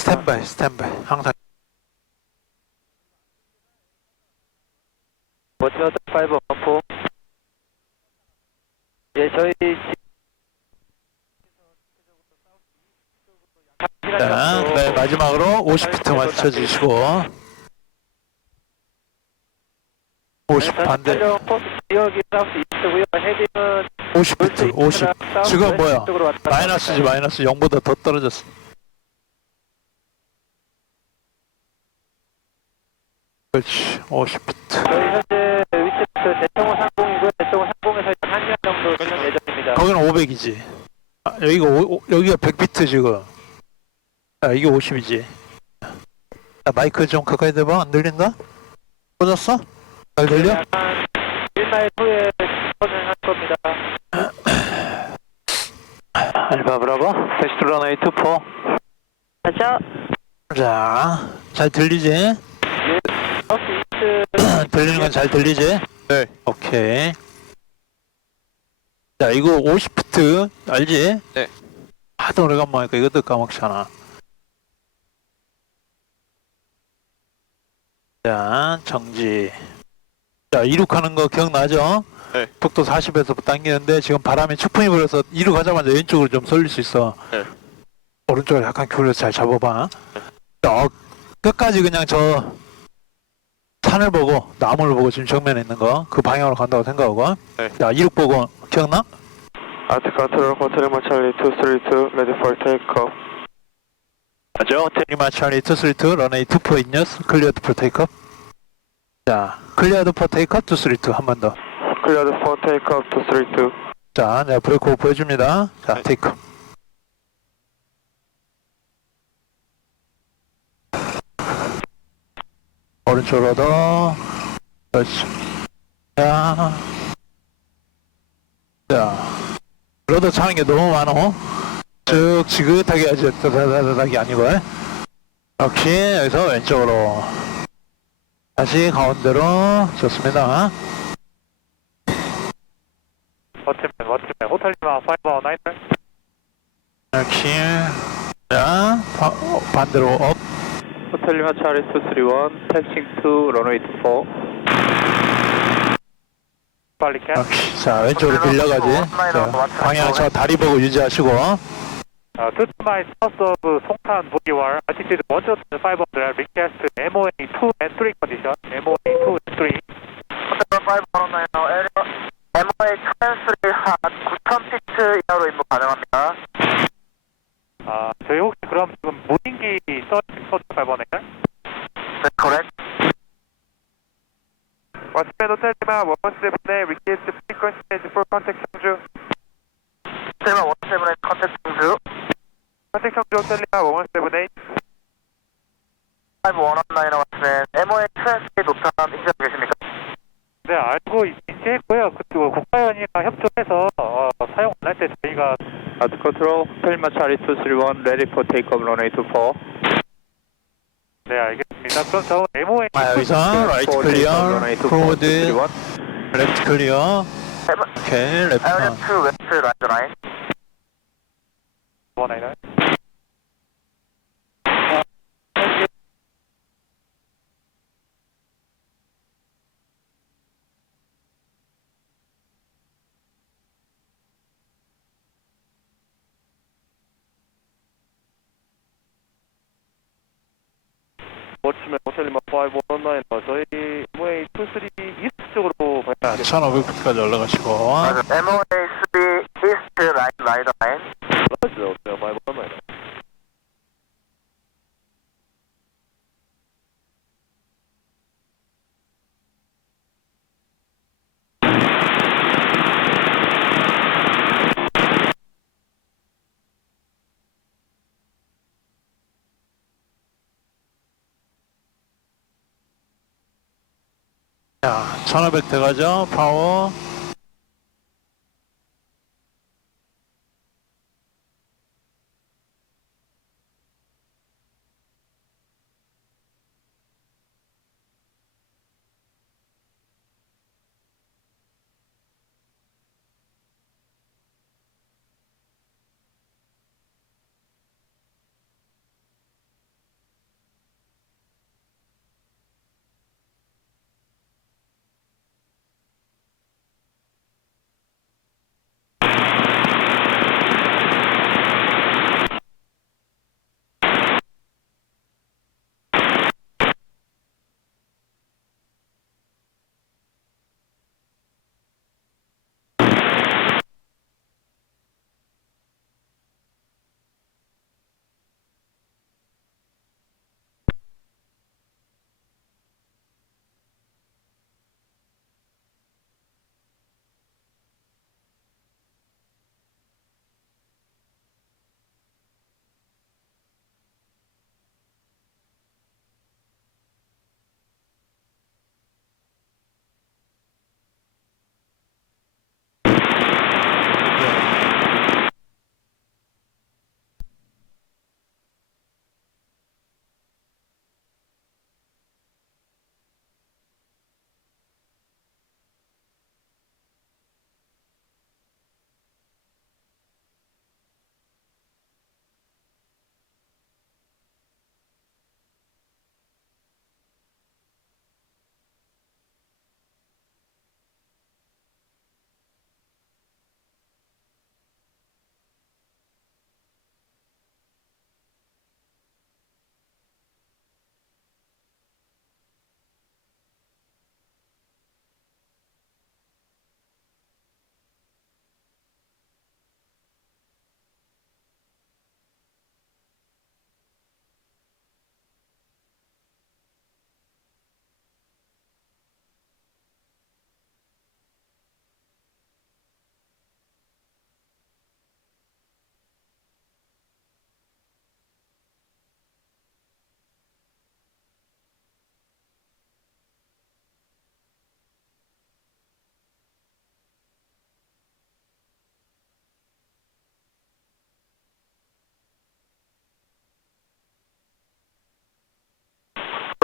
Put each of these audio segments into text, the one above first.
스탠바이 스탠바이. 항상. 버티어드 5 원포 예 저희 자, 네, 마지막으로 50피트 맞춰주시고. 50 반대. 촬영 코스 지역이 사우스 이스트고요. 헤딩은 50피트 50 지금 뭐야? 마이너스지 마이너스 0보다 더 떨어졌어 그렇지 50피트 저희 현재 위치는 대청호 상공이고요 대청호 상공에서 한 시간 정도 진행 예정입니다 거기는 500이지 아, 여기가 오, 오- 여기가 100피트 지금 아 이게 50이지 아, 마이크 좀 가까이 대봐 안 들린다? 꽂았어? 잘 들려? 한 1마일 후에 진행할 겁니다 알파 브라보 베스트 런웨이 24 가자 자, 잘 들리지? 이스트 들리는 건 잘 들리지? 네. 오케이. 자, 이거 50피트 알지? 네. 하도 오래간만에 하니까 이것도 까먹잖아. 자, 정지. 자, 이륙하는 거 기억나죠? 네. 속도 40에서 당기는데 지금 바람이 축풍이 불어서 이륙하자마자 왼쪽으로 좀 쏠릴 수 있어. 네. 오른쪽을 약간 기울여서 잘 잡아봐. 자, 어, 끝까지 그냥 저 산을 보고 나무를 보고 지금 정면에 있는 거 그 방향으로 간다고 생각하고. 네. 자 이륙 보고 기억나? 호텔 마찰리 232 레디 for 테이크업. 맞아 테리마 찰리 232 런웨이 24 인여스 클리어드 포 테이크업. 자 클리어드 포 테이크업 232 한 번 더. 자 클리어드 for 테이크업 232 내가 브레이크 오프 해줍니다. 자 네. 테이크업 오른쪽으로 더 그렇지 자 자, 러더 차는 게 너무 많어. 쭉 지긋하게 하지, 다다다닥이 아니고. 역시 여기서 왼쪽으로. 다시 가운데로. 좋습니다. 버티면 버티면 호텔리마 519 역시. 자, 바, 어, 반대로 업. 호텔리마 차리 231 패싱 투 런웨이 24 빨리 캡 역시. 자, 왼쪽으로 빌려가지. 자, 방향 저 다리 보고 유지하시고. Uh, to my south of Songtan Boulevard, altitude 1,500, request MOA 2 and 3 condition, MOA Pretty much, Charlie 231, ready for takeoff runway 24. 네, 알겠습니다. 그럼 저 MOA. 아, 여기서, right clear, forward, left clear. 오케이, left clear. left, left, right, right. 원, 아이, 라이. 1500피트까지 올라가시고. MOA 3 이스트 라이드 라이드 라인 자, 1500 들어가죠. 파워.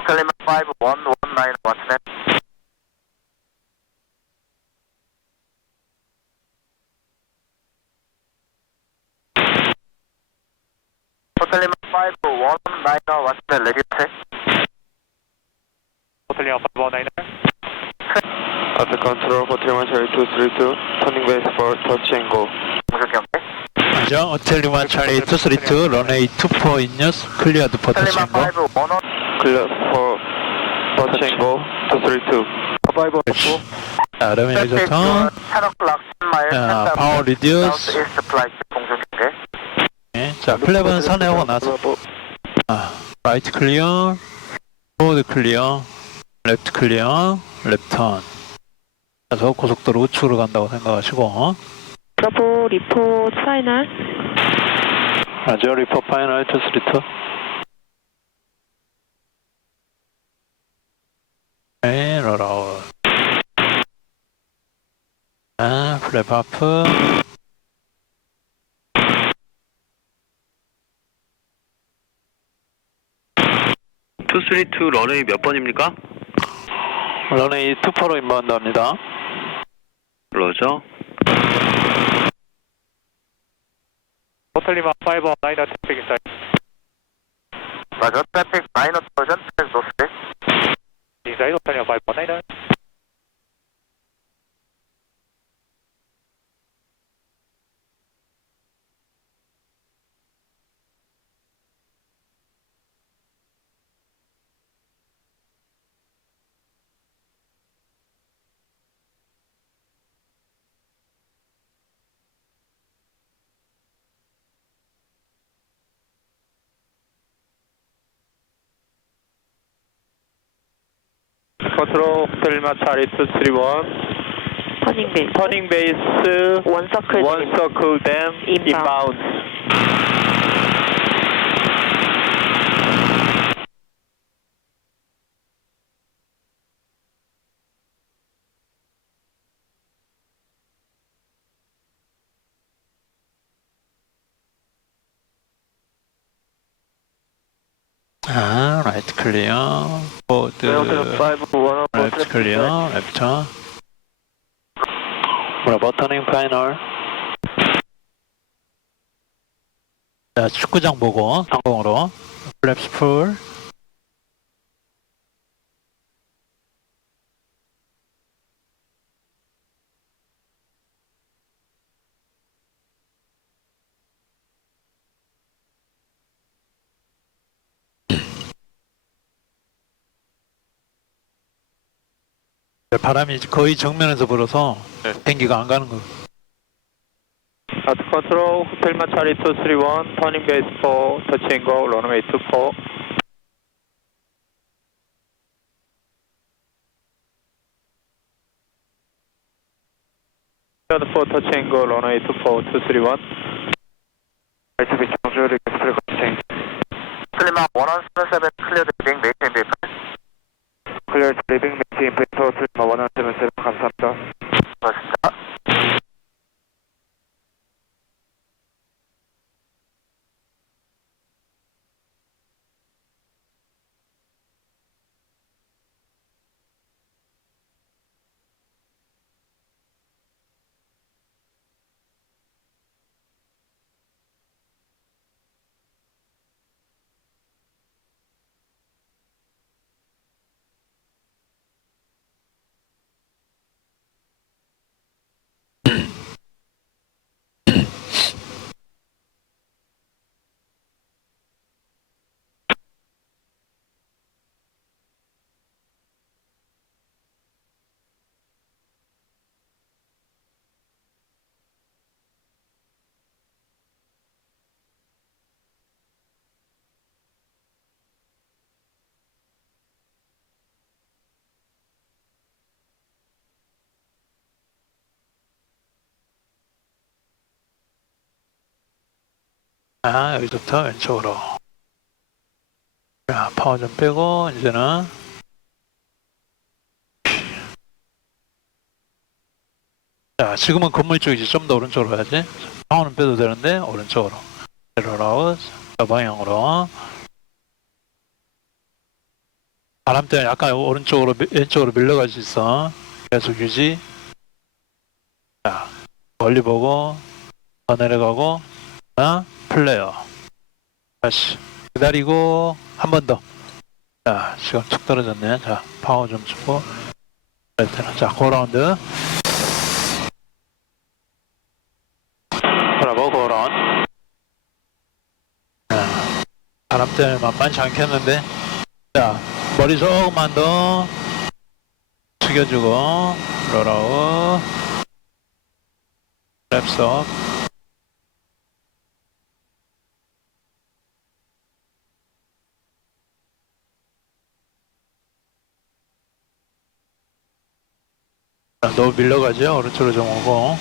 호텔리마 5119 왓츠넷 호텔리마 5119 왓츠넷 레디 체크 호텔리아 519er. At control, Hotel Charlie 232, turning base for touch and go. 공격 경계 맞아 호텔리만 차리 232 런웨이 24 인여스 클리어드 포터 호텔리마 친구 5119 Clear for Pachingo 232. Survivor 2. 자, 그러면 여기서 턴. 10 o'clock, 10마일, 자, 파워 리듀스. Southeast flight 공중 경계. 네, 자, 플랩은 산에오고 나서. 자, 아, 라이트 클리어, 포워드 클리어, 랩트 클리어, 랩턴. 그래서 고속도로 우측으로 간다고 생각하시고. 서브 리포 파이널. 아, 라저 리포 파이널 232. 에러라운 플랩 하프. 투 런웨이 몇 번입니까? 런웨이 28로 인바운드합니다. 로저? 호텔리마 5 마이너 트래픽 사이드. 라저 아, 트래픽 마이너 트래픽 노스. 5190. 트롤 호텔 마차리 231 터닝 베이스? 터닝 베이스 원서클 원 서클 댐. 인바운드 아 라이트 클리어 포워드 랩트 클리어 랩턴 브라보 터닝 파이널. 자 축구장 보고 항공으로 플랩스 풀 바람이 거의 정면에서 불어서 비행기가 안 가는 거. 아트 컨트롤 호텔 마차리 231 터닝 베이스 4 터치 앤고 런웨이 24 Cleared for touch and go runway 24 231 RTB 경주 리퀘스트 컨팅. 호텔리마 1177 클리어 드빙 메이킹 베이스 클리어 리빙 매치 인프레터 슬마 원한세븐세븐 감사합니다. 고맙습니다 아 여기서부터 왼쪽으로. 자 파워 좀 빼고 이제는 자 지금은 건물 쪽이지 좀 더 오른쪽으로 가야지. 파워는 빼도 되는데 오른쪽으로. 롤아웃 저 방향으로. 바람 때문에 약간 오른쪽으로 밀- 왼쪽으로 밀려갈 수 있어. 계속 유지. 자, 멀리 보고 더 내려가고 하나 플레이어. 다시 기다리고 한 번 더. 자, 시간 툭 떨어졌네. 자, 파워 좀 주고. 자, 고라운드. 브라보 고라운. 자, 바람 때문에 만만치 않겠는데. 자, 머리 조금만 더 숙여주고 롤아웃 랩스업 너무 밀려가죠? 오른쪽으로 좀 오고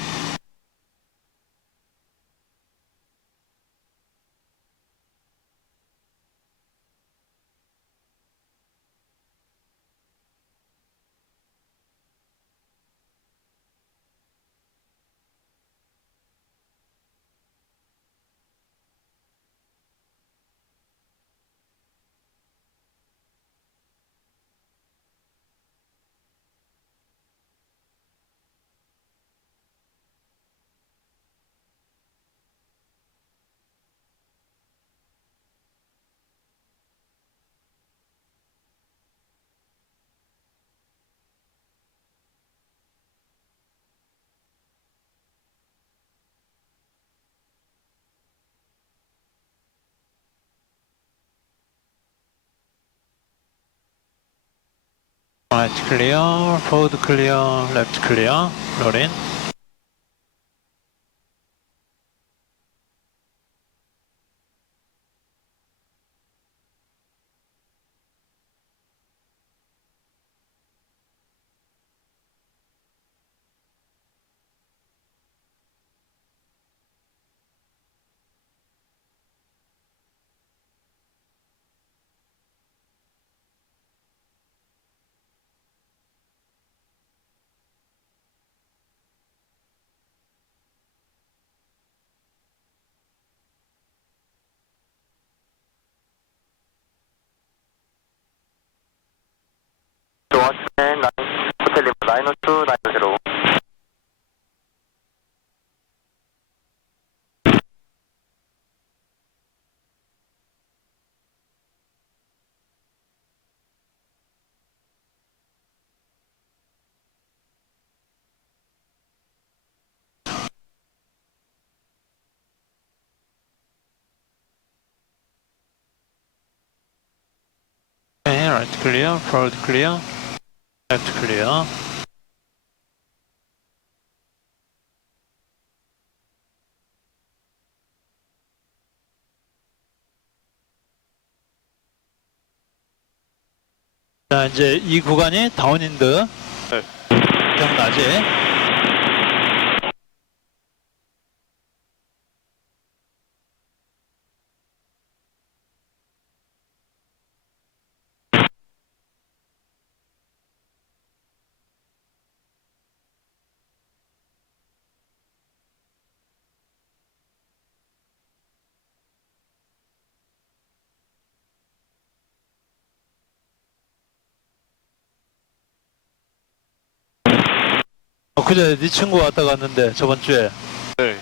라이트 클리어, 포드 클리어, 레프트 클리어, 로린 조 원스맨 라인 호텔 리버 902 900 네, 라이트 클리어, 포드 클 레프트 클리어 자 이제 이 구간이 다운인드 네. 기억나지? 그제 네 친구 왔다 갔는데 저번 주에 네.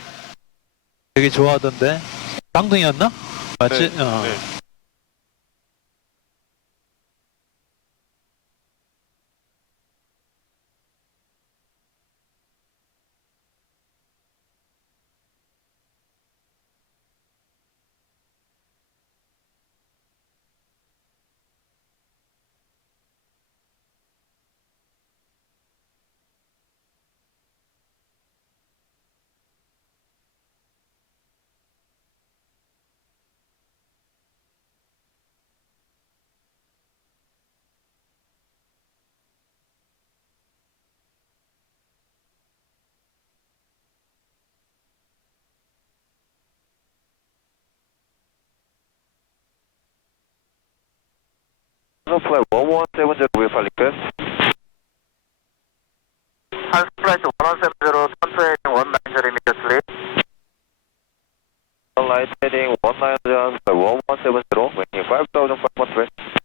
되게 좋아하던데 쌍둥이였나? 맞지? 네, 어. 네. Flight 1170 VFR request. 한스 플라이트 1170 선트헤딩 190 immediately Light heading 1900 Flight 1170, waiting 5500 west.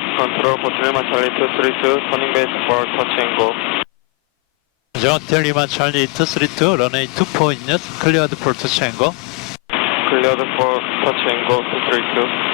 Control, Lima Charlie 232, turning base for touch and go. 저 호텔 리마 찰리 232 런웨이 24 인넷 클리어드 폴트 챙거 Cleared for touch and go 232.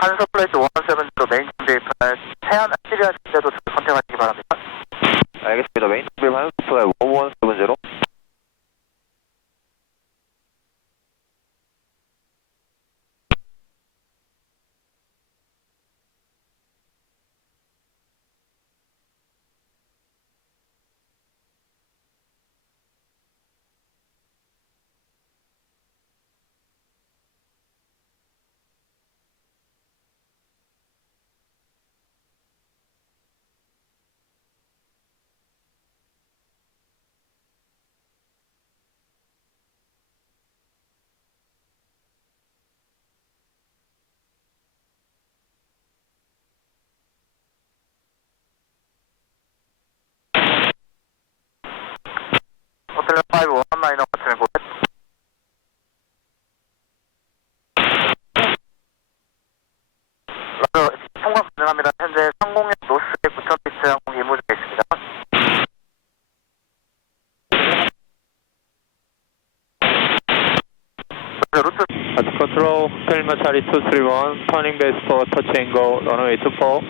한서 플레이스 170 메인 베이프날 태안 시리아 신대도 선택하시기 바랍니다. 알겠습니다. 메인 빌 한스플 1170. Hotel Charlie 231, turning base for touch and go, runway 24.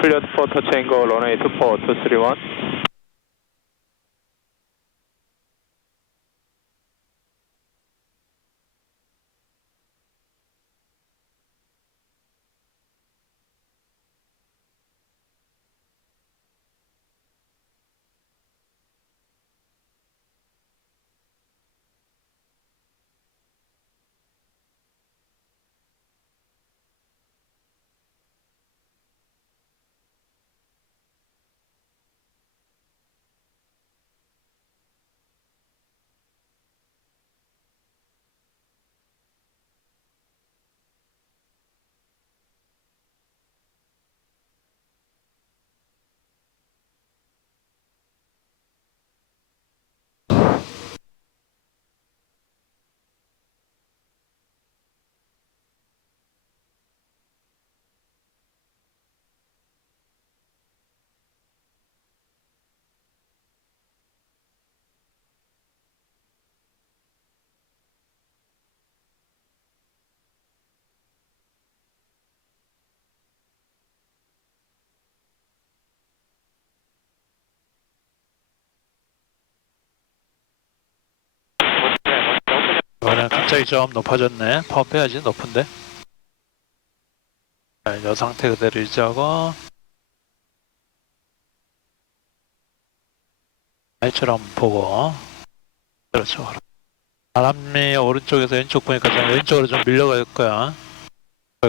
Cleared for touch and go, runway 24, 231. 이번엔 갑자기 좀 높아졌네. 파워 빼야지 높은데? 자, 이 상태 그대로 유지하고. 나이처럼 보고. 그렇죠. 바람이 오른쪽에서 왼쪽 보니까 좀 왼쪽으로 좀 밀려갈 거야.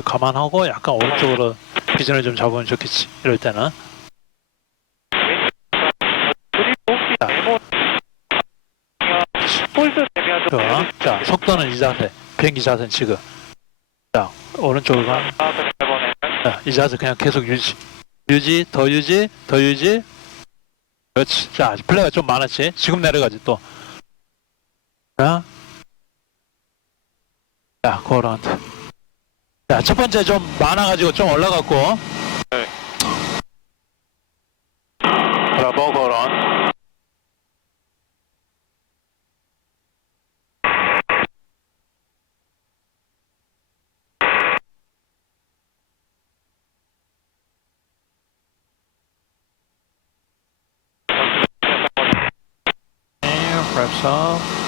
감안하고 약간 오른쪽으로 비전을 좀 잡으면 좋겠지. 이럴 때는 그리고 혹시 자. 네모 좋아. 자 속도는 이 자세 비행기 자세는 지금 자 오른쪽으로 가 자, 이 자세 그냥 계속 유지. 유지, 더 유지, 더 유지. 그렇지. 자, 플레이가 좀 많았지. 지금 내려가지 또. 자. 자, 그런. 자, 첫 번째 좀 많아가지고 좀 올라갔고. 네. 브라보, 프 랩 업.